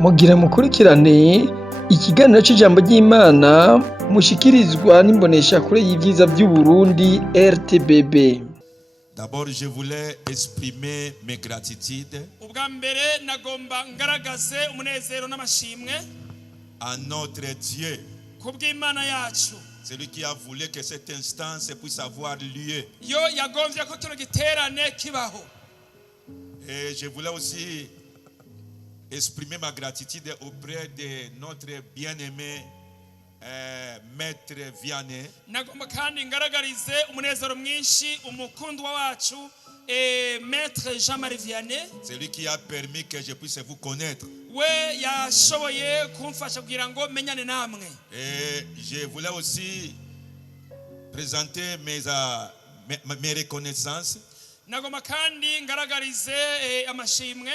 mugira mukurikirane ikiganiro c'ijambo ry'Imana mushikirizwa n'imboneshakure y'ivyiza vy'Uburundi RTBB. D'abord, je voulais exprimer mes gratitudes ubwa mbere nagomba ngaragaze umunezero n'amashimwe à notre Dieu, kubw'Imana yacu, celui qui a voulu que cette instance puisse avoir lieu. yo yagomvye ko kino giterane kibaho. Et je voulais aussi exprimer ma gratitude auprès de notre bien-aimé Maître Vianney, Nagomba kandi ngaragarize umunezero mwinshi umukundwa wacu Maître Jean-Marie Vianney, celui qui a permis que je puisse vous connaître. we yashoboye kumfasha kugira ngo menyane namwe. Et je voulais aussi présenter mes reconnaissances Nagomba kandi ngaragarize amashimwe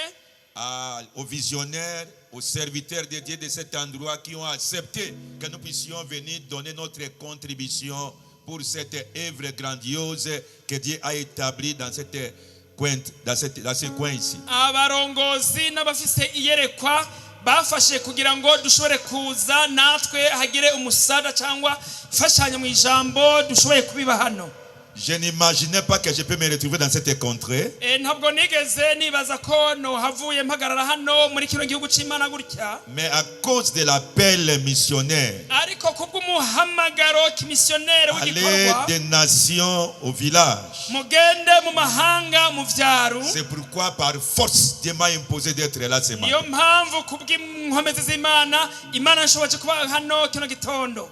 aux visionnaires, aux serviteurs de Dieu de cet endroit qui ont accepté que nous puissions venir donner notre contribution pour cette œuvre grandiose que Dieu a établie dans ce coin ici. abarongozi n'abafise iyerekwa bafashe kugira ngo dushobore kuza natwe hagire umusada cyangwa fashanyo mu ijambo dushoboye kubiba hano. Je n'imaginais pas que je peux me retrouver dans cette contrée. Ntabwo nigeze nibaza ko no havuye mpagarara hano muri kino gihugu c'Imana gutya, Mais à cause de l'appel missionnaire, ariko kubw'umuhamagaro kimissionnaire aller w'igikorwa des nations au village. mugende mu mahanga mu vyaru. C'est pourquoi par force Dieu m'a imposé d'être là ce Niyo matin. mpamvu kubw'inkomezi z'Imana, Imana nshoboje kuba hano kino gitondo.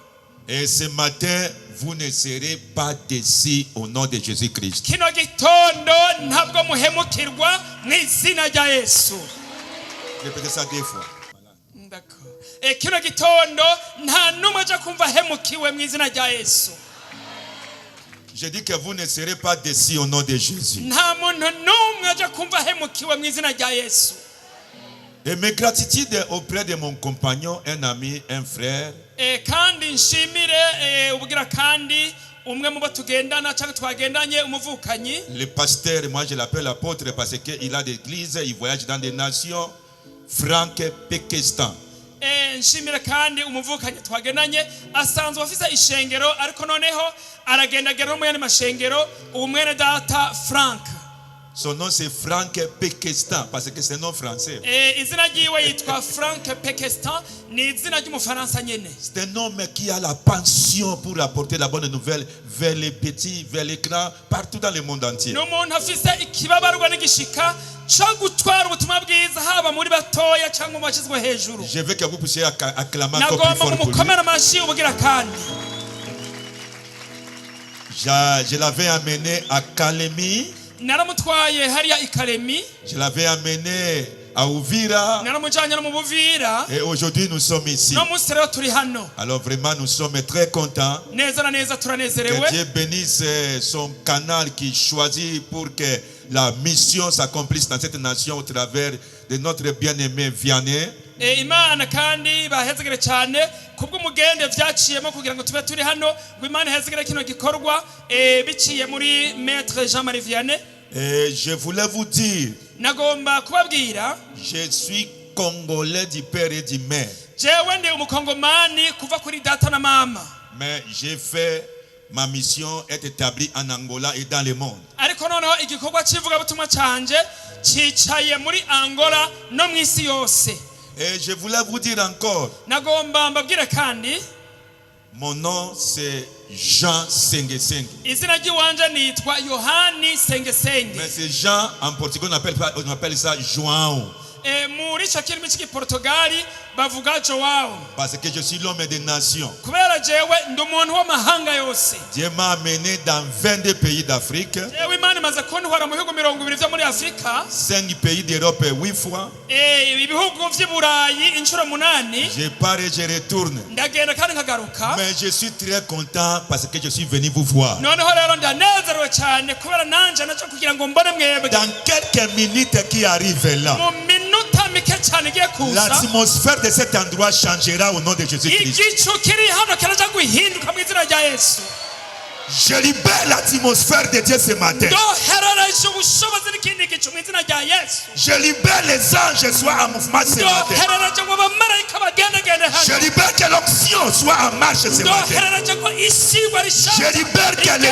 Et ce matin, vous ne serez pas déçus au nom de Jésus-Christ. Kino gitondo ntabwo muhemukirwa mw'izina rya Yesu. Répétez ça 2 fois. D'accord. Kino gitondo nta numwe aja kumva hemukiwe mw'izina rya Yesu. Je dis que vous ne serez pas déçus au nom de Jésus. Nta muntu numwe aja kumva hemukiwe mw'izina rya Yesu. Et mes gratitudes auprès de mon compagnon, un ami, un frère, Kandi nshimire ubugira kandi umwe mu batugendana cyangwa twagendanye umuvukanyi, le pasteur, moi je l'appelle apôtre parce qu'il a des églises, il voyage dans des nations, Franck Pekestan. nshimire kandi umuvukanyi twagendanye asanzwe afise ishengero ariko noneho aragendagera mu yandi mashengero, ubu mwene data Frank. Son nom c'est Franck Pekestan parce que c'est un nom français. Izina ryiwe yitwa Frank Pekestan, ni izina ry'umufaransa nyene. C'est un homme qui a la passion pour apporter la bonne nouvelle vers les petits, vers les grands, partout dans le monde entier. Ni umuntu afise ikibabarwa n'igishika cyo gutwara ubutumwa bwiza haba muri batoya cyangwa mu bashyizwe hejuru. Je veux que vous puissiez acclamer encore plus Nagomba fort pour lui. mumukomera amashyi ubugira kandi. Je l'avais amené à Kalemi. Naramutwaye hariya Ikalemi, Je l'avais amené à Uvira. naramujanye no mu Buvira, Et aujourd'hui, nous sommes ici. no munsi rero turi hano. Alors vraiment, nous sommes très contents. Neza na neza Que turanezerewe. Dieu bénisse son canal qui choisit pour que la mission s'accomplisse dans cette nation au travers de notre bien-aimé Vianney. Imana kandi bahezegere cyane kubw'umugende vyaciyemo kugira ngo tube turi hano, ngo Imana ihezegere kino gikorwa biciye muri Maître Jean-Marie Vianney. Et je voulais vous dire, Nagomba kubabwira, je suis congolais du père et du mère. jewe ndi umukongomani kuva kuri data na mama, Mais j'ai fait ma mission est établie en Angola et dans le monde. ariko noneho igikorwa c'ivugabutumwa canje cicaye muri Angola no mw'isi yose. Et je voulais vous dire encore, Nagomba mbabwire kandi, mon nom c'est Jean Sengesenge. izina ry'iwanje nitwa Yohani Sengesenge. Mais c'est Jean en portugais, on appelle ça João. Muri ico kirimi c'Igiportugali bavuga Joao, Parce que je suis l'homme des nations. kubera jewe ndi umuntu w'amahanga yose. Dieu m'a amené dans 22 pays d'Afrique, Jewe Imana imaze kuntwara mu bihugu 20 vyo muri Afrika, 5 pays d'Europe 8 fois. ibihugu vy'i Burayi inshuro 8. Je pars et je retourne. Ndagenda kandi nkagaruka. Mais je suis très content parce que je suis venu vous voir. Noneho rero ndanezerewe cyane kubera nanje naco kugira ngo mbone mwebwe. Dans quelques minutes qui arrivent là, Mu minota mike cyane igiye kuza, l'atmosphère de cet endroit changera au nom de Jésus-Christ. igicu kiri hano kiraja guhinduka mu izina rya Yesu. Je libère l'atmosphère de Dieu ce matin. Ndoherereje ubushobozi n'ikindi gicu igicu mu izina rya Yesu. Je libère les anges soient en mouvement ce matin. Ndoherereje ngo abamarayika bagendagende Je hano. libère que l'onction soit en marche ce matin. Ndoherereje ngo isigwa rishaka. Je libère que le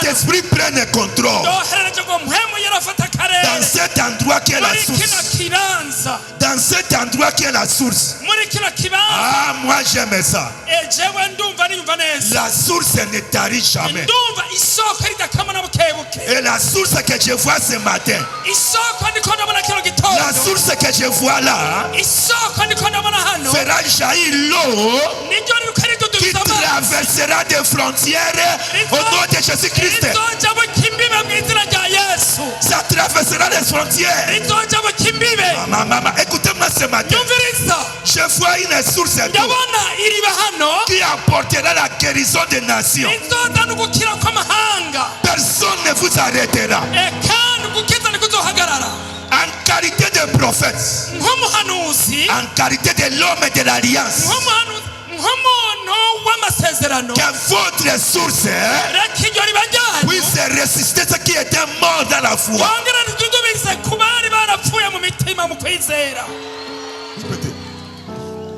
Saint-Esprit prenne le contrôle. Ndoherereje ngo mpwemu yarafata akarere. Dans cet endroit qui est la muri kino source. kibanza. Dans cet endroit qui est la source. Muri kino kibanza. Ah, moi j'aime ça. Jewe ndumva niyumva neza. La source ne tarit jamais. Ndumva isoko ridakama na bukebuke. Et la source que je vois ce matin, Isoko ndiko ndabona kino gitondo. la source que je vois là, Isoko ndiko ndabona hano. fera jaillir l'eau Niryo riko qui ridudubiza amazi. traversera des frontières au nom de Jésus-Christ. Rizoja mu kimbibe mu izina rya Yesu. Ça traversera les frontières. Rizoja mu kimbibe. Maman, écoutez-moi ce matin. Yumviriza. Je vois une source d'eau Ndabona iriba hano. qui apportera la guérison des nations. Rizoza n'ugukira kw'amahanga. Personne ne vous arrêtera. Kandi ugukiza nikuzohagarara. En qualité de prophète, Nk'umuhanuzi. en qualité de l'homme de l'alliance, Nk'umuntu w'amasezerano. que votre source Reka iryo riba ryanyu. puisse ressusciter ceux qui étaient morts dans la foi. Yongera ridudubize ku bari barapfuye mu mitima mu kwizera.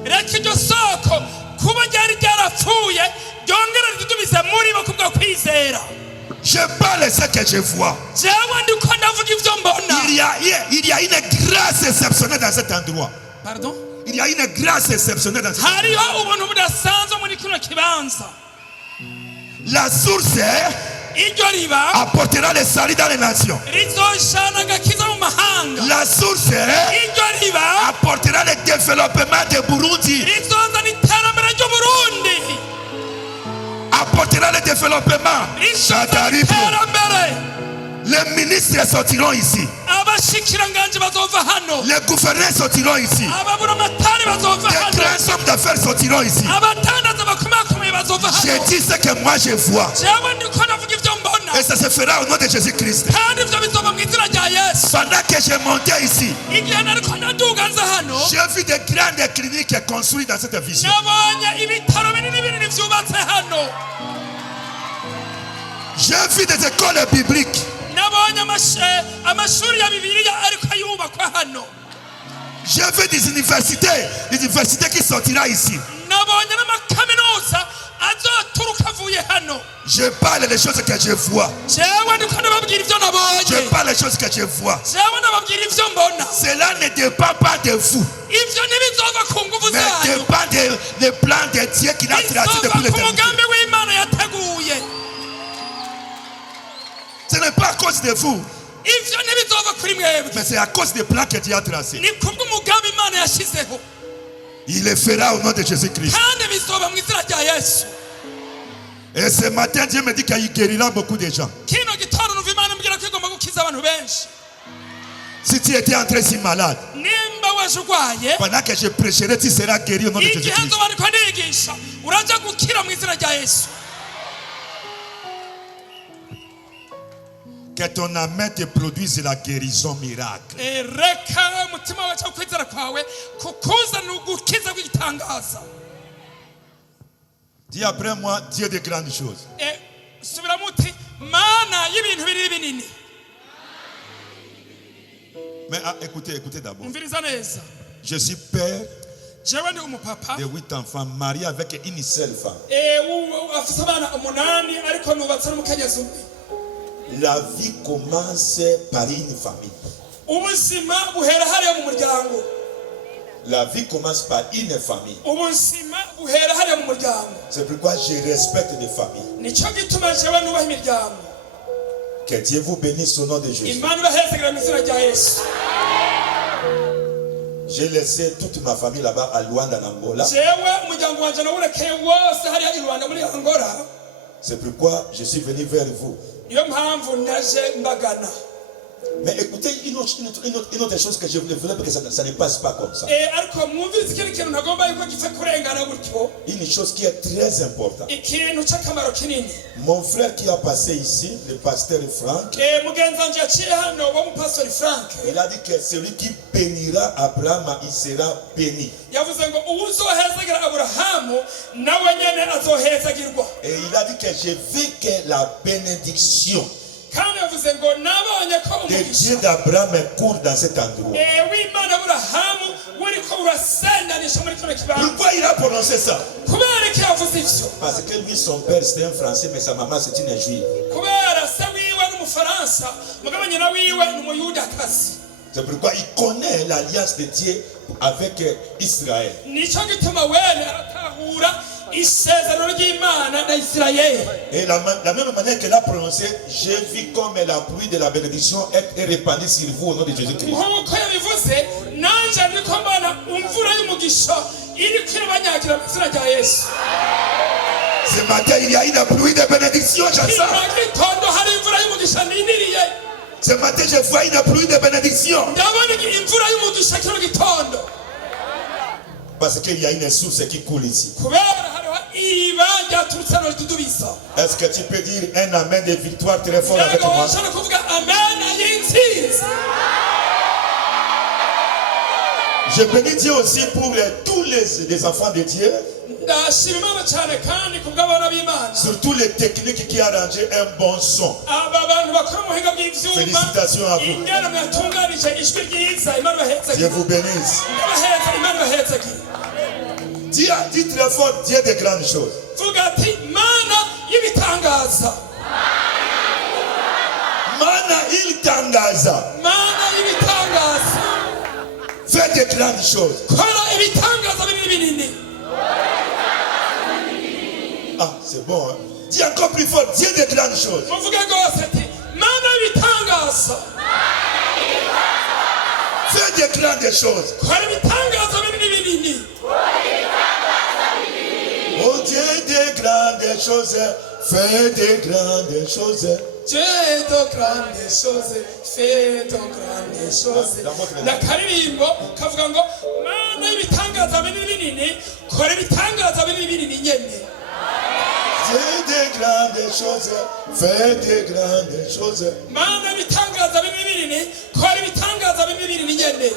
Reka iryo soko kuba ryari ryarapfuye ryongera ridudubize muri bo kubwo kwizera. Je parle ce que je vois. Jewe ndiko ndavuga ivyo mbona. Il y a une grâce exceptionnelle dans cet endroit. Pardon? Il y a une grâce exceptionnelle dans cet endroit. Hariho ubuntu budasanzwe muri kino kibanza. La source Iryo riba apportera le salut dans les nations. rizoshana agakiza mu mahanga. La source Iryo riba apportera le développement de Burundi. rizozana iterambere ry'Uburundi. Apportera le développement. Ça Rizozana t'arrive. iterambere. Les ministres sortiront ici. Abashikiranganje bazova hano. Les gouverneurs sortiront ici. Ababuramatari bazova Les hano. grands hommes d'affaires sortiront ici. Abatandaza bakomakomeye bazova Je hano. dis ce que moi je vois. Jewe ndiko ndavuga ivyo mbona. Et ça se fera au nom de Jésus-Christ. Kandi ivyo bizova mu izina rya Yesu. Pendant que je montais ici, Igihe nariko ndaduga nza hano. j'ai vu des grandes cliniques construites dans cette vision. Nabonye ibitaro binini binini vyubatse hano. J'ai vu des écoles bibliques. Nabonye amashuri ya Bibiliya ariko yubakwa hano. J'ai vu des universités qui sortiront ici. Nabonye n'amakaminuza azoturuka avuye hano. Je parle des choses que je vois. Jewe ndiko ndababwira ivyo Je nabonye. parle des choses que je vois. Jewe ndababwira ivyo mbona. Cela ne dépend pas de vous, Ivyo ntibizova ku nguvu mais zanyu. dépend des plans de Dieu qu'il a tracés depuis Bizova ku l'éternité. mugambi w'Imana yateguye. Ce n'est pas à cause de vous, Ivyo ntibizova kuri mwebwe. mais c'est à cause des plans que Dieu a tracés. Ni kubw'umugambi Imana yashizeho. Il le fera au nom de Jésus-Christ. Kandi bizova mu izina rya Yesu. Et ce matin, Dieu me dit qu'il guérira beaucoup de gens. Kino gitondo numva Imana imbwira ko igomba gukiza abantu benshi. Si tu étais entré si malade, Nimba waje urwaye, pendant que je prêcherai, tu seras guéri au nom de igihe Jésus-Christ. nzoba ariko ndigisha uraja gukira mu izina rya Yesu. Que ton âme te produise la guérison miracle. Reka umutima wawe cyangwa kwizera kwawe kukuzanira ugukiza kw'igitangaza. Dis après moi, Dieu de grandes choses. Subiramo uti Mana y'ibintu biri binini. Mais écoutez d'abord. Umviriza neza. Je suis père Jewe ndi umupapa. de 8 enfants mariés avec une seule femme. Afise abana 8 ariko nubatse n'umukenyezi umwe. La vie commence par une famille. Ubuzima buhera hariya mu muryango. La vie commence par une famille. Ubuzima buhera hariya mu muryango. C'est pourquoi je respecte les familles. Nico gituma jewe nubaha imiryango. Que Dieu vous bénisse au nom de Jésus. Imana ibahezagire mu izina rya Yesu. J'ai laissé toute ma famille là-bas à Luanda, en Angola. Jewe umuryango wanje nawurekeye wose hariya i Rwanda muri Angola. C'est pourquoi je suis venu vers vous. Niyo mpamvu naje mbagana. Mais écoutez, une autre chose que je voulais parce que ça ne passe pas comme ça. Ariko mwumvise ikindi kintu ntagomba yuko gipfa kurengana gutyo. Une chose qui est très importante. Ikintu cy'akamaro kinini. Mon frère qui a passé ici, le pasteur Franck, Mugenzi wanje yaciye hano wo mu pastor Frank. il a dit que celui qui bénira Abraham, il sera béni. Yavuze ngo uwuzohezagira Aburahamu nawe nyene azohezagirwa. Et il a dit que je veux que la bénédiction Kandi yavuze yaravuze ngo nabonye ko Le umugisha Dieu d'Abraham court dans cet endroit. w'Imana Aburahamu uriko urasendanisha muri kino kibanza. Pourquoi il a prononcé ça? Kubera iki yavuze ivyo? Parce que lui, son père, c'était un Français, mais sa maman, c'est une Juive. Kubera se wiwe n'umufaransa mugabo nyina wiwe n'umuyudakazi. C'est pourquoi il connaît l'alliance de Dieu avec Israël. Nico gituma wene aratahura isezerano ry'Imana na Isirayeli. Et la même manière qu'elle a prononcé, j'ai vu comme la pluie de la bénédiction est répandue sur vous au nom de Jésus-Christ. Nk'uko yabivuze nanje ndiko mbona imvura y'umugisha iriko irabanyagira mu izina rya Yesu. Ce matin, il y a une pluie de bénédiction, j'entends. Gitondo hari imvura y'umugisha niniriye. Ce matin, je vois une pluie de bénédiction. Ndabona imvura y'umugisha kino gitondo. Parce qu'il y a une source qui coule ici. Kubera hariho iriba ryaturutse hano ritudubisa. Est-ce que tu peux dire un amen de victoire très fort avec moi? Ndashaka kuvuga amen y'intsinzi. Je bénis Dieu aussi pour tous les enfants de Dieu. Ndashima Imana cyane kandi kubw'abana b'Imana. Surtout les techniques qui arrangent un bon son. Aba bantu bakora mu buhinga bw'ivyuma. Félicitations à vous. Ingene mwatunganije ijwi ryiza Imana bahetse. Dieu vous bénisse. Imana bahetse. Dis très fort, Dieu de grandes choses. Vuga ati Mana y'ibitangaza. Mana il tangaza. Mana y'ibitangaza. Fais de grandes choses. Kora ibitangaza binini. Ah, c'est bon, hein? Dis encore plus fort, Dieu de grandes choses. Muvuge gose ati Mana y'ibitangaza. Fais de grandes choses. Kora ibitangaza binini. Oh Dieu de grandes choses, fais de grandes choses. Dieu de grandes choses, fais de grandes choses. Na karirimbo kavuga ngo Mana y'ibitangaza binini, kora ibitangaza binini nyene. Dieu de grandes choses, fais de grandes choses. Mana y'ibitangaza binini, kora ibitangaza binini nyene.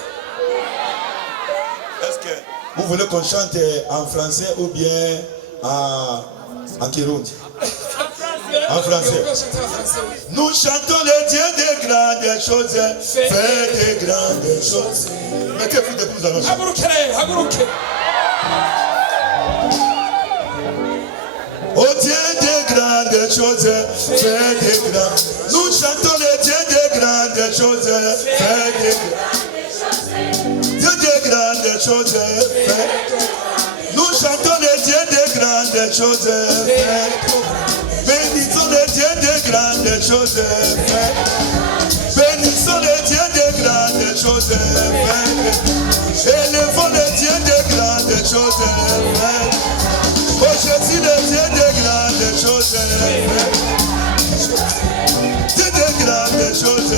Est-ce que vous voulez qu'on chante en français ou bien en Kirundi? En français. Nous chantons le Dieu de grandes choses, fait de grandes choses. Mettez-vous debout dans nos chants. Oh Dieu de grandes choses, fait de grandes. Nous chantons le Dieu de grandes choses, fait de grandes. Dieu de grandes choses, fait. Nous chantons le Dieu de grandes choses, fait. Bénissons le Dieu de grandes choses, fait. Bénissons le Dieu de grandes choses, fait. Élevons le Dieu de grandes choses, fait. Oh Jésus, le Dieu de grandes choses, Dieu de grandes choses,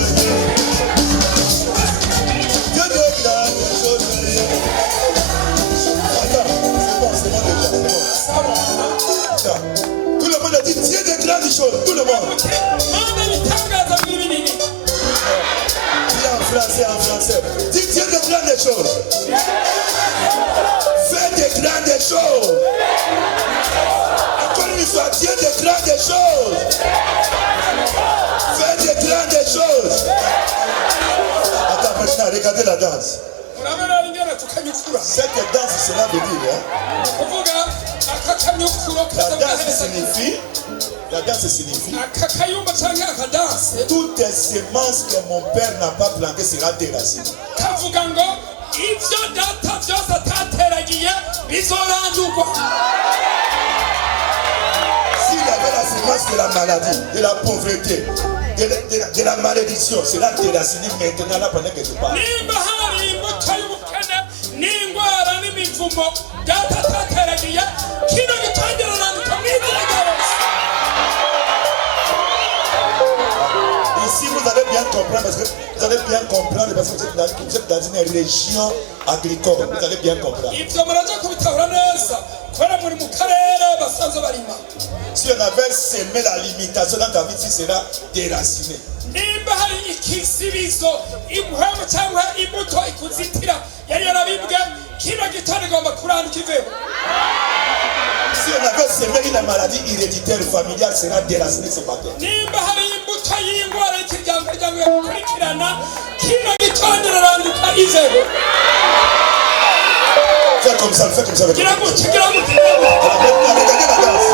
Dieu de grandes choses. Attends, c'est bon déjà, c'est bon. Tout le monde a dit Dieu de grandes choses, tout le monde. Dis en français, dis Dieu de grandes choses. Fais de grandes choses. Encore une fois, Dieu de grandes choses. Fais de grandes choses. Attends, maintenant, regardez la danse. Cette danse, cela veut dire, la danse signifie toutes les semences que mon père n'a pas plantées sera déracinées. S'il y avait la semence de la maladie, de la pauvreté, de la malédiction, cela déraciné maintenant là pendant que tu parles. Ici vous allez bien comprendre parce que vous allez bien comprendre parce que vous êtes dans une région agricole. Vous allez bien comprendre. Si on avait semé la limitation dans ta vie, tu seras déraciné. Si on avait semé une maladie héréditaire familiale, sera déraciné ce matin. Imana kino gitondera randuka izego. Fais comme ça, fais comme ça. Gira gutya, gira gutya. Regardez la danse.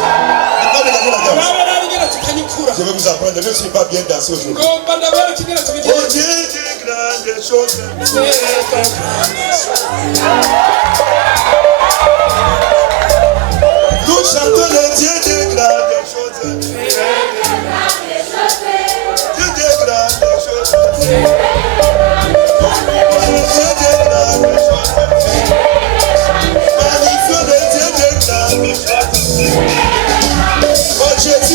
Regardez la danse. Nawe nabigera tukanyukura. Je vais vous apprendre, même si je n'ai pas bien dansé aujourd'hui. Ngomba ndabera kigera Oh tubigera. Dieu, des grandes choses. Nous chantons le Dieu des grandes choses. Dieu des grandes choses. Dieu des grandes choses. Magnifique le Dieu des grandes choses. Oh Jésus,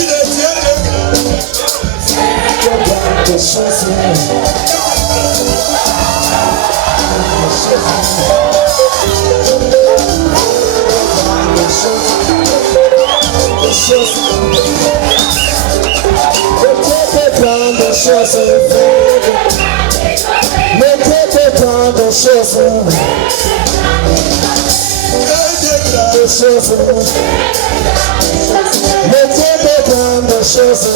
le Dieu des grandes choses.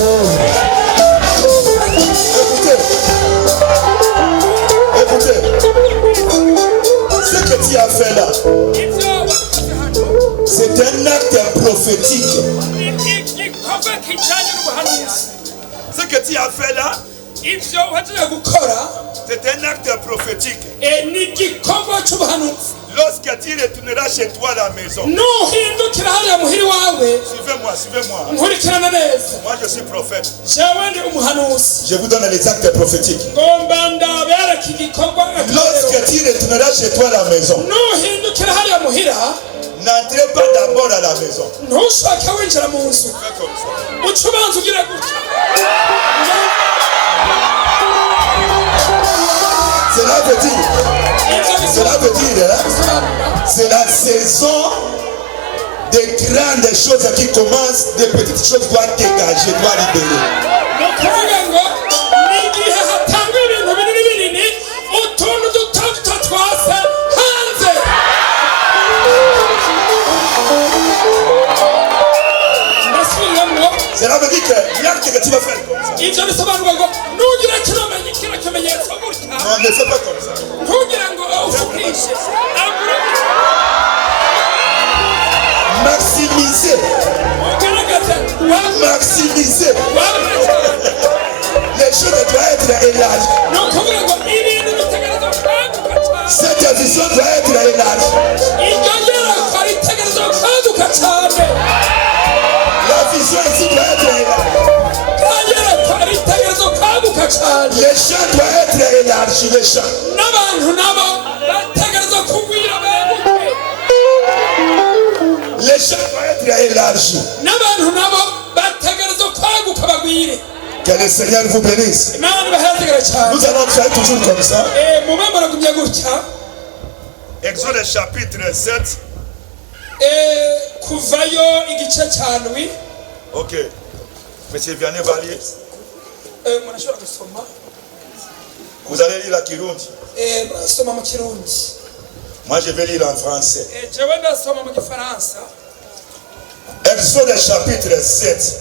Écoutez, ce que tu as fait là, c'est un acte prophétique. Ce que tu as fait là, c'est un acte prophétique. Lorsque tu retourneras chez toi à la maison, suivez-moi, suivez-moi. Moi je suis prophète. Je vous donne les actes prophétiques. Lorsque tu retourneras chez toi à la maison, n'entrez pas d'abord à la maison. Fais comme ça. Cela veut dire, hein, c'est la saison des grandes choses qui commencent, des petites choses doivent dégager, doivent libérer. Cela veut dire que l'acte que tu vas faire comme ça. Non, ne fais pas comme ça. Maximiser. Maximiser. Les choses doivent être élargies. Cette vision doit être élargie. La vision ici doit être élargie. Les champs doivent être élargis. Les champs. Les champs doivent être élargis. Que le Seigneur vous bénisse. Nous allons faire toujours comme ça. Exode chapitre 7. Ok. Monsieur Vianney Valier. Vous allez lire la Kirundi. Moi je vais lire en français. Exode chapitre 7.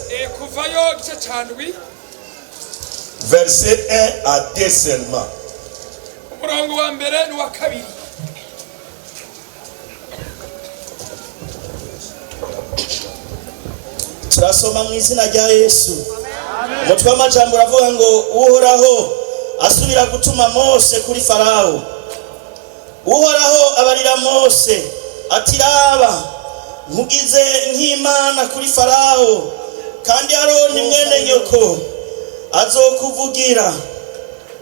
Verset 1 à 2 seulement. turasoma mu izina rya Yesu. Umutwe w'amajambo uravuga ngo uhoraho asubira gutuma Mose kuri Farawo. Uhoraho abarira Mose ati raba nkugize nk'Imana kuri Farawo kandi Aroni mwene nyoko azokuvugira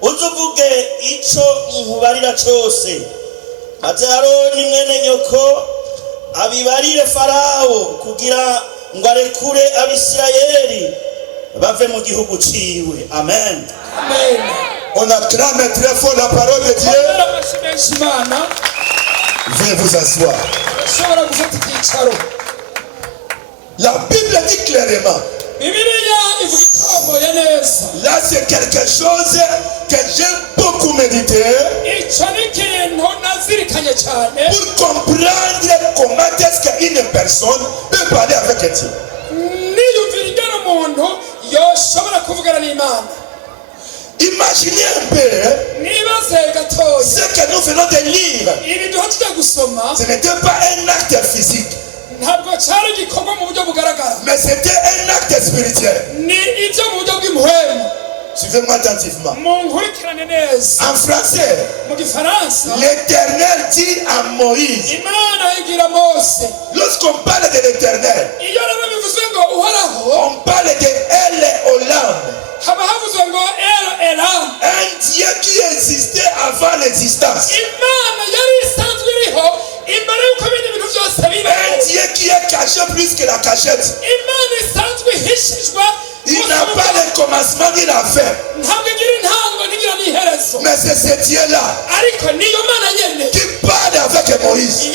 uzuvuge ico nkubarira cyose maze Aroni mwene nyoko abibarire Farawo kugira ngo arekure Abisirayeli bave mu gihugu ciwe. Amen. Amen. On acclame très fort la parole de Dieu. Veuillez vous asseoir. La Bible dit clairement. Là c'est quelque chose que j'ai beaucoup médité pour comprendre comment est-ce qu'une personne peut parler avec Dieu. Imaginez un peu ce que nous venons de lire. Ce n'était pas un acte physique, mais c'était un acte spirituel. Suivez-moi attentivement. En français, l'Éternel dit à Moïse. Lorsqu'on parle de l'Éternel, on parle de El Olam. Un Dieu qui existait avant l'existence. Un Dieu qui est caché plus que la cachette. Il n'a pas le commencement ni la fin. Mais c'est ce Dieu-là qui parle avec Moïse.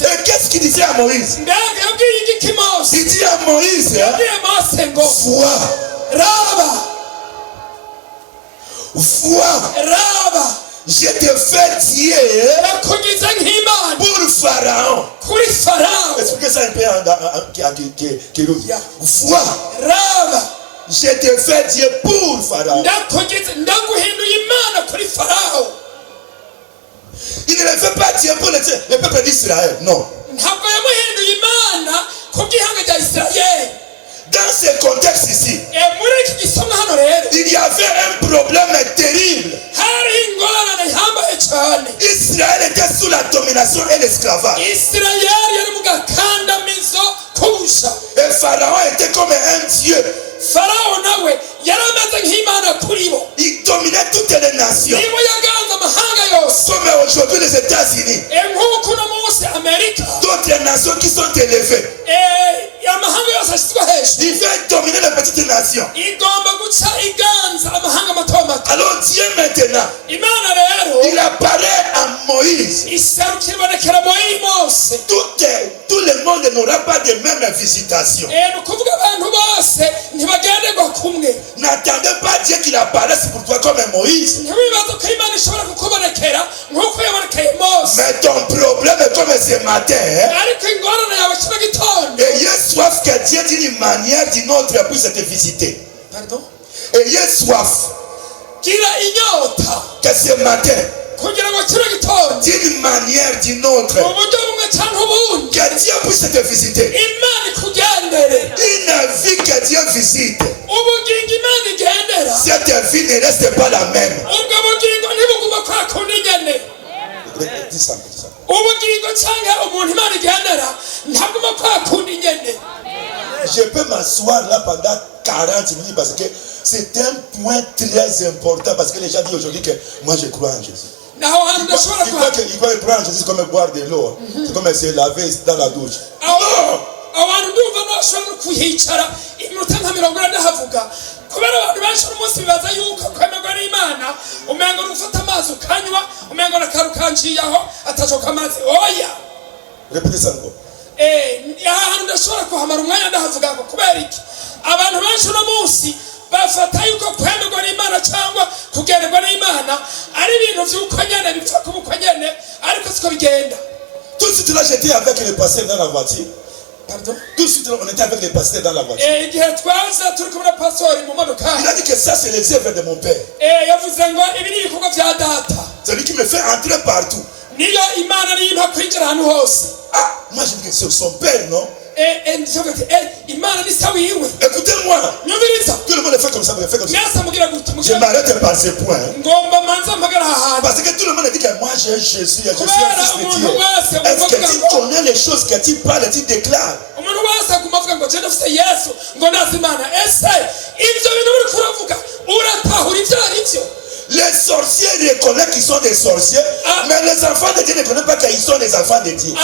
Et qu'est-ce qu'il disait à Moïse? Il dit à Moïse, vois, je te fais Dieu pour Pharaon. Expliquez ça un peu en Kéroubi. Vois, je te fais Dieu pour Pharaon. Il ne le fait pas Dieu pour le peuple d'Israël, non. Dans ce contexte ici, il y avait un problème terrible. Israël était sous la domination et l'esclavage. Et Pharaon était comme un dieu. Il dominait toutes les nations. Comme aujourd'hui les États-Unis. D'autres nations qui sont élevées. Il veut dominer les petites nations. Alors Dieu maintenant, il apparaît à Moïse. Tout le monde n'aura pas de même visitation. N'attendez pas Dieu qu'il apparaisse pour toi comme Moïse. Mais ton problème est comme ce matin. Ayez soif que Dieu d'une manière ou d'une autre puisse te visiter. Ayez soif que ce matin, d'une manière ou d'une autre, que Dieu puisse te visiter. Une vie que Dieu visite, cette vie ne reste pas la même. Dis ça. Je peux m'asseoir là pendant 40 minutes parce que c'est un point très important, parce que les gens disent aujourd'hui que moi je crois en Jésus. Il croit que croire en Jésus, c'est comme boire de l'eau. C'est comme se laver dans la douche. Répétez ça encore. bafata yuko kwemerwa n'Imana cyangwa kugererwa n'Imana ari ibintu by'uko nyene bipfa kubuko nyene, ariko siko bigenda. Tout de suite là j'étais avec les pasteurs dans la voiture. Pardon? Tout de suite là on était avec les pasteurs dans la voiture. Il a dit que ça c'est les œuvres de mon père. C'est lui qui me fait entrer partout. Ah, moi je dis que c'est son père, non? Écoutez-moi. Tout le monde le fait comme ça, me le fait comme ça. Je m'arrête par ce point. Parce que tout le monde dit que moi je suis un fils de Dieu. Est-ce que tu connais les choses que tu parles et tu déclares? Les sorciers reconnaissent qu'ils sont des sorciers, mais les enfants de Dieu ne connaissent pas qu'ils sont des enfants de Dieu.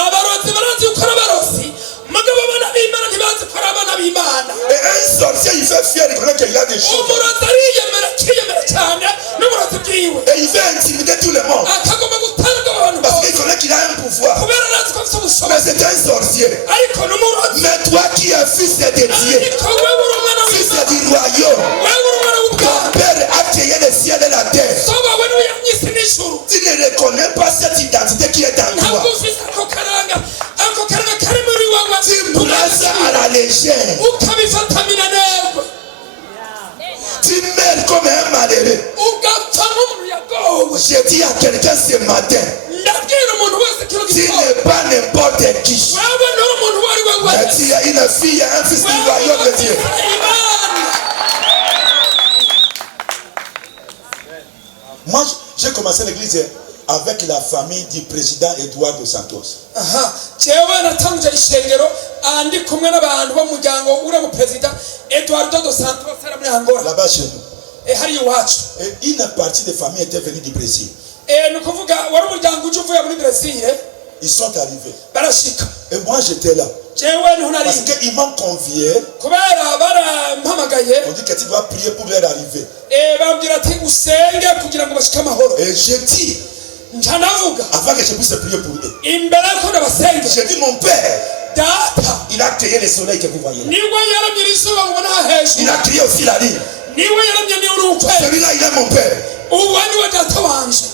Et un sorcier, il fait fier de connaître qu'il y a des choses. Et il fait intimider tout le monde. Parce qu'il connaît qu'il a un pouvoir. Mais c'est un sorcier. Mais toi qui es fils de Dieu, fils du royaume, ton père a créé le ciel et la terre. Tu ne reconnais pas cette identité qui est en toi. Tu prends ça à la légère. tu meurs comme un malheureux. ugapfa nk'umuntu yagowe. Je dis à quelqu'un ce matin, ndabwira umuntu wese kino tu gitondo, n'es pas n'importe qui. wewe nturi umuntu uwo ari we Mais wese. tu as une fille, un fils du royaume de Dieu. Moi, j'ai commencé l'église avec la famille du président Edouard dos Santos. aha jewe natanguje ishengero andi kumwe n'abantu b'umuryango uri mu perezida Eduardo dos Santos ari muri Angola. Là-bas chez nous. Hari iwacu. Et une partie des familles était venue du Brésil. Ni ukuvuga wari umuryango uje uvuye muri Brésil. Ils sont arrivés. Barashika. Et moi j'étais là. Jewe niho nari. Parce qu'ils m'ont convié. Kubera barampamagaye. On dit que tu dois prier pour leur arrivée. Bambwira ati usenge kugira ngo bashike amahoro. Et je dis, ntanavuga avant que je puisse prier pour eux, imbere yuko ndabasenge. je dis mon père, Data il a créé le soleil que vous voyez là. niwe yaramye izuba mubona hejuru. Il a créé aussi la lune. Niwe yaramye n'urukwezi. Celui-là, il est mon père. Uwo niwe data wanje.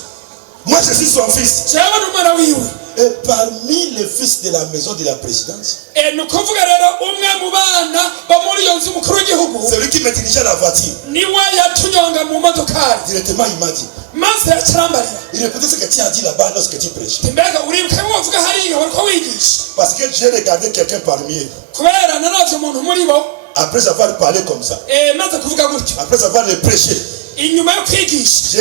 Moi, je suis son fils. Jewe n'umwana wiwe. Et parmi les fils de la maison de la présidence, Ni ukuvuga rero umwe mu bana bo muri iyo nzu mukuru w'igihugu celui qui me dirigeait la voiture, niwe yatunyonga mu modokari directement, il m'a dit, maze yacarambarira il répétait ce que tu as dit là-bas lorsque tu prêches. mbega uribuka ko wavuga hariya wariko wigisha Parce que j'ai regardé quelqu'un parmi eux. kubera naravye umuntu muri bo Après avoir parlé comme ça, maze kuvuga gutyo après avoir le prêché, inyuma yo kwigisha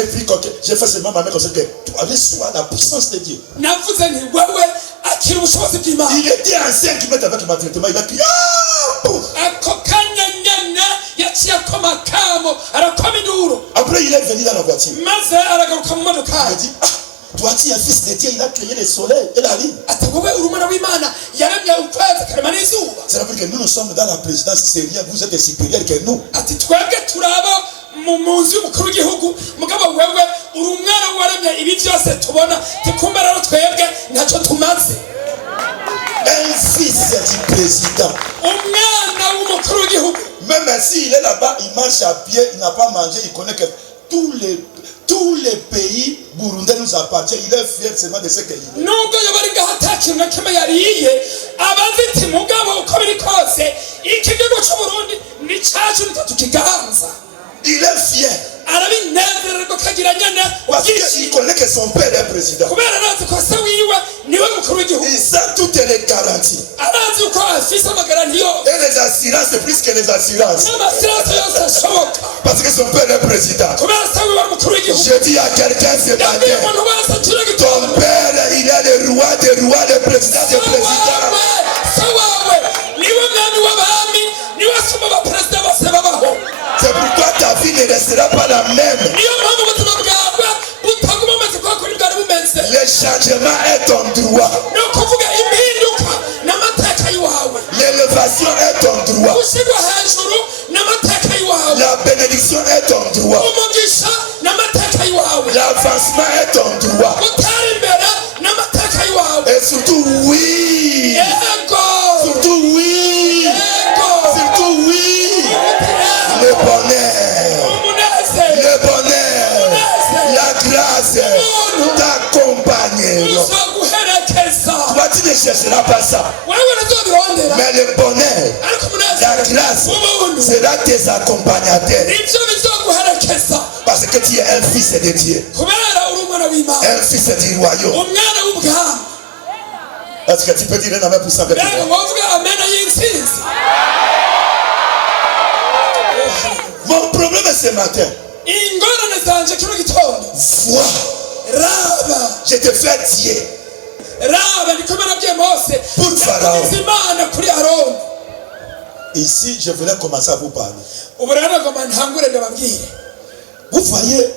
j'ai fait seulement ma main comme ça que toi, sois la puissance de Dieu. navuze nti wewe akira ubushobozi bw'Imana. Il était à 5 mètres avec ma traitement, il a crié. Ako kanya nyene yaciye akoma akamo arakoma induru Après, il est venu dans la voiture. maze aragaruka mu Il a modokari dit, ah, toi tu es un fils de Dieu, il a créé le soleil et la lune. ati wowe uri umwana w'Imana yaremye ukwezi akarema n'izuba. Ça veut dire que nous sommes dans la présidence, c'est rien, vous êtes supérieurs que nous. ati twebwe turaba mu nzu y'umukuru w'igihugu mugabo wewe uri umwana waremye ibi byose tubona tikumba rero twebwe ntacyo tumaze. Un fils du président, umwana w'umukuru w'igihugu même s'il est là-bas, il marche à pied, il n'a pas mangé, il connaît que tous les pays burundais nous appartiennent. Il est fier seulement de ce qu'il est. nubwo yoba ari ngaho ata kintu na kimwe yariye abazi ati mugabo uko biri kose iki gihugu cy'uburundi ni cyacu nitwe tukiganza. Il est fier arabinezererwa kagira nyene parce qu'il connaît que son père est président. kubera arazi ko se wiwe niwe mukuru w'igihugu. Il sait toutes les garanties arazi uko afise amagarantiyo et les assurances, plus que les assurances. n'amasirasi yose ashoboka Parce que son père est président. kubera se wiwe ari mukuru w'igihugu. Je dis à quelqu'un ce yabwiye matin, umuntu wese akiri ton gitondo père, il est le roi des rois, le président des présidents. se wawe niwe mwami w'abami niwe asoma abaperezida bose babaho. C'est pourquoi ta vie ne restera pas la même. niyo mpamvu ubuzima bwawe butaguma umeze kwa kuri bwari bumeze. Le changement est ton droit. ni ukuvuga impinduka n'amateka y'iwawe. L'élévation est ton droit. gushyirwa hejuru n'amateka y'iwawe. La bénédiction est ton droit. umugisha n'amateka y'iwawe. L'avancement est ton droit. gutera imbere n'amateka y'iwawe. Et surtout, oui. yego Surtout, oui. yego Surtout, oui. Le bonheur. umunezero Le bonheur. La grâce t'accompagnera. uzoguherekeza. Toi, tu ne chercheras pas ça. wewe ntazobirondera Mais le bonheur, ariko la umunezero grâce ubuntu sera tes accompagnateurs. nibyo bizoguherekeza Parce que tu es un fils de Dieu. kubera uri umwana w'Imana Un fils du royaume. umwana w'ubwami. Est-ce que tu peux dire un amen puissant avec mbega moi? wovuga amena y'intsinzi. Mon problème ce matin, ingorane zanje kino gitondo vois, raba je te fais Dieu. raba niko nabwiye Mose Pour Pharaon. yagize Imana kuri Aroni. Ici, je voulais commencer à vous parler. ubu rero nagomba ntangure ndababwire. Vous voyez,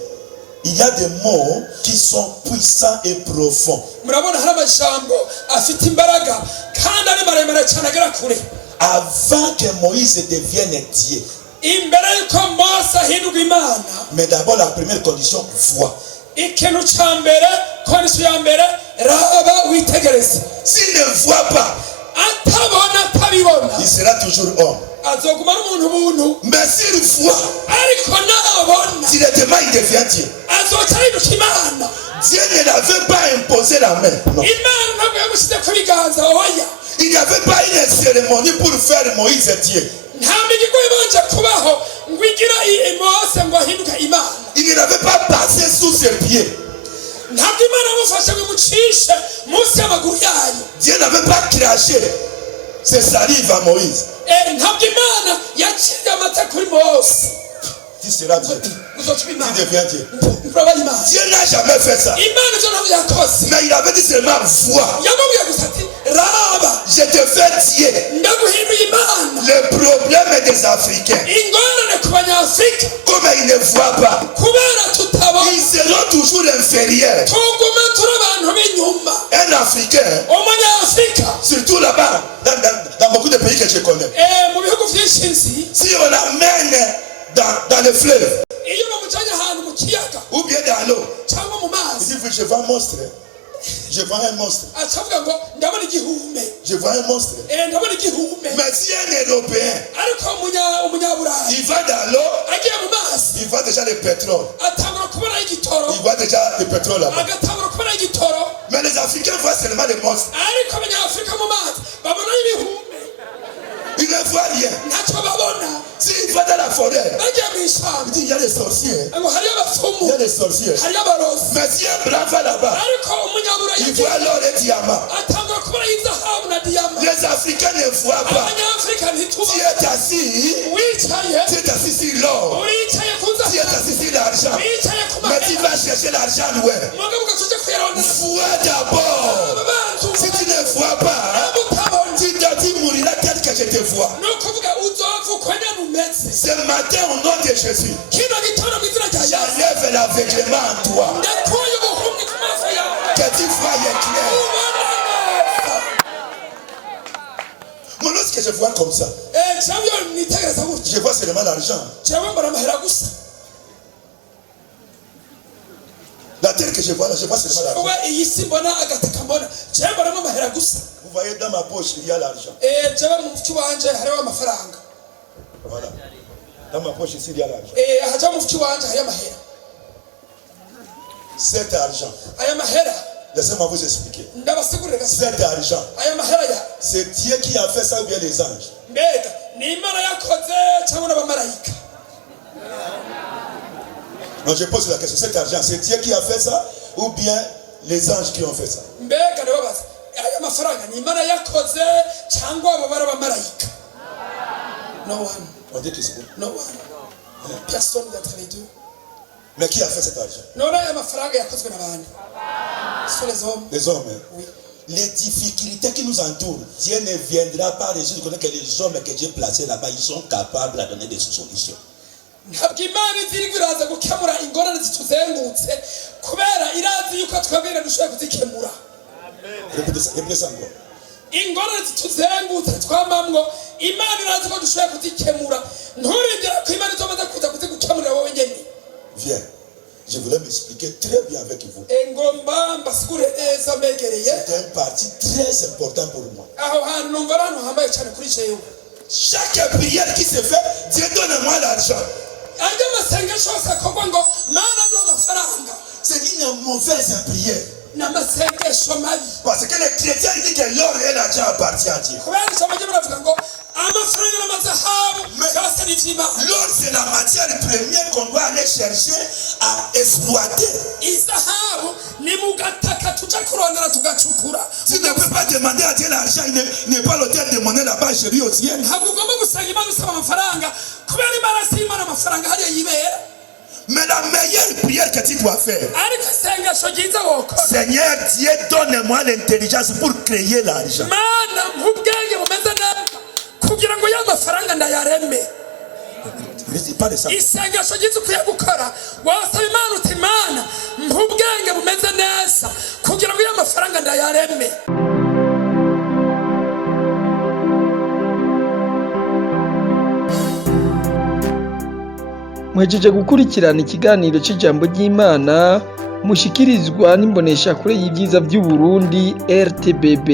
il y a des mots qui sont puissants et profonds. murabona hari amajambo afite imbaraga kandi ari maremare cyane agera kure. Avant que Moïse devienne Dieu. imbere yuko Mose ahinduka Imana, Mais d'abord, la première condition, vois. ikintu ca mbere kondisiyo ya mbere raba witegereze. S'il ne voit pas, atabona atabibona il sera toujours homme. azoguma ari umuntu buntu. Mais s'il voit, ariko nabona directement il devient Dieu. azoca ahinduka Imana. Dieu ne l'avait pas imposé la main. Non. Imana ntabwo yamushyize ku biganza oya. Il n'y avait pas une cérémonie pour faire Moïse Dieu. nta migigo ibanje kubaho ngo igira Mose ngo ahinduke Imana. Il ne l'avait pas passé sous ses pieds. ntabwo Imana yamufashe ngo imucishe munsi y'amaguru yayo. Dieu n'avait pas craché ses salives à Moïse. ntabwo Imana yaciye amata kuri Mose. Tu seras Dieu. Tu deviens Dieu. Dieu n'a jamais fait ça. Mais il avait dit seulement vois. Je te fais Dieu. Le problème des Africains, comme ils ne voient pas, ils seront toujours inférieurs. Un Africain, surtout là-bas, dans beaucoup de pays que je connais, si on l'amène dans le fleuve ou bien dans l'eau, il dit je vois un monstre. Je vois un monstre. Je vois un monstre. Mais si un Européen, il va dans l'eau, il voit déjà le pétrole. Il voit déjà le pétrole là-bas. Mais les Africains voient seulement les monstres. Il ne voit rien. S'il va dans la forêt, il dit il y a des sorciers. Il y a des sorciers. Mais si un blanc va là-bas, il voit l'or et diamant. Les Africains ne voient pas. Tu es assis. Tu es assis sur l'or. Tu es assis sur l'argent. Mais tu vas chercher l'argent où? Vois d'abord. Si tu ne vois pas, tu mouriras tel que je te vois. Ce matin, au nom de Jésus, j'enlève l'aveuglement en toi. Que tu voyes clair. Moi, lorsque je vois comme ça, je vois seulement l'argent. La terre que je vois là, je vois seulement l'argent. Vous voyez dans ma poche, il y a l'argent. Voilà. Dans ma poche ici, il y a l'argent. Cet argent, laissez-moi vous expliquer. Cet argent, c'est Dieu qui a fait ça ou bien les anges? Non, je pose la question. Cet argent, c'est Dieu qui a fait ça ou bien les anges qui ont fait ça? No one. On dit que c'est bon. No one. Personne d'entre les deux. Mais qui a fait cet argent? Ce sont les hommes. Les hommes. Hein? Oui. Les difficultés qui nous entourent, Dieu ne viendra pas résoudre que les hommes que Dieu placés là-bas, ils sont capables de donner des solutions. Répétez ça encore. ingorane zituzengutse twamamwo Imana irazi ko dushobora kuzikemura nturindira ko Imana izomaze kuza kuzigukemurira wowe nyene. Viens, je voulais m'expliquer très bien avec vous. Engomba mbasigure neza megereye. C'est un parti très important pour moi. Aho hantu numva abantu hambaye cyane kuri jewe. Chaque prière qui se fait, Dieu donne-moi l'argent. Anje masengesho asakorwa ngo Mana ndo amafaranga. C'est une mauvaise prière. Parce que les chrétiens disent que l'or et l'argent appartient à Dieu. Mais l'or, c'est la matière première qu'on doit aller chercher à exploiter. Tu ne peux pas demander à Dieu l'argent, il n'est pas l'auteur de monnaie là-bas chez lui au ciel. Mais la meilleure prière que tu dois faire, Seigneur Dieu, donne-moi l'intelligence pour créer l'argent. Ne pas de ça. Mwejeje gukurikirana ikiganiro cy'ijambo ry'Imana mushikirizwa n'imboneshakure y'ibyiza by'u Burundi RTBB.